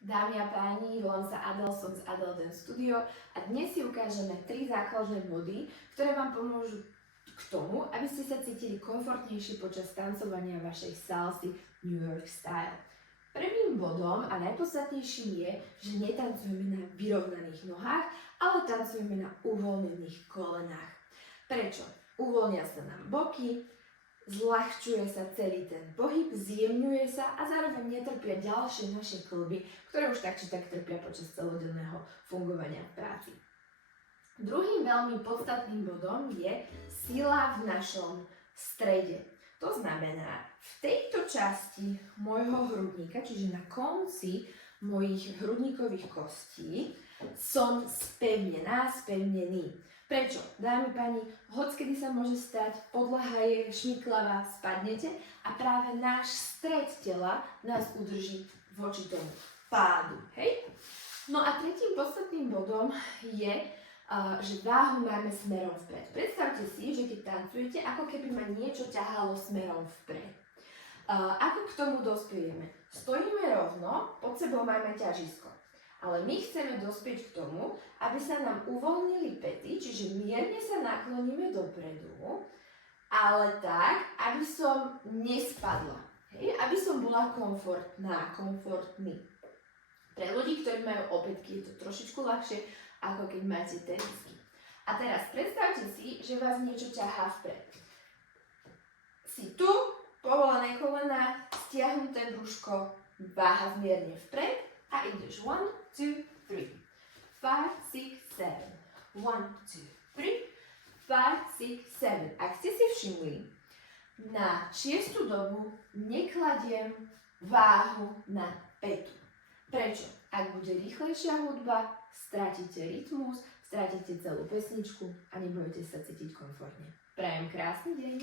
Dámy a páni, volám sa Adel, som z Adel Dance Studio a dnes si ukážeme 3 základné body, ktoré vám pomôžu k tomu, aby ste sa cítili komfortnejšie počas tancovania vašej salsy New York Style. Prvým bodom a najpodstatnejším je, že netancujeme na vyrovnaných nohách, ale tancujeme na uvoľnených kolenách. Prečo? Uvoľnia sa nám boky, zľahčuje sa celý ten pohyb, zjemňuje sa a zároveň netrpia ďalšie naše kĺby, ktoré už tak či tak trpia počas celodenného fungovania v práci. Druhým veľmi podstatným bodom je sila v našom strede. To znamená, v tejto časti môjho hrudníka, čiže na konci mojich hrudníkových kostí, som spevnená, spevnený. Prečo? Dámy, páni, hockedy sa môže stať, podlaha je šmiklavá, spadnete a práve náš stred tela nás udrží voči tomu pádu. Hej? No a tretím podstatným bodom je, že váhu máme smerom vpred. Predstavte si, že keď tancujete, ako keby ma niečo ťahalo smerom vpred. Ako k tomu dospejeme? Stojíme rovno, pod sebou máme ťažisko. Ale my chceme dospieť k tomu, aby sa nám uvoľnili päty, čiže mierne sa nakloníme dopredu, ale tak, aby som nespadla. Hej? Aby som bola komfortný. Pre ľudí, ktorí majú opätky, je to trošičku ľahšie, ako keď máte tenisky. A teraz predstavte si, že vás niečo ťahá vpred. Si tu, povolené kolená, stiahnuté brúško, váha zmierne vpred a ideš 1, 2, 3, 5, 6, 7. 1, 2, 3, 5, 6, 7. Ak ste si všimli, na 6. dobu nekladiem váhu na pätu. Prečo? Ak bude rýchlejšia hudba, stratíte rytmus, stratíte celú pesničku a nebudete sa cítiť komfortne. Prajem krásny deň.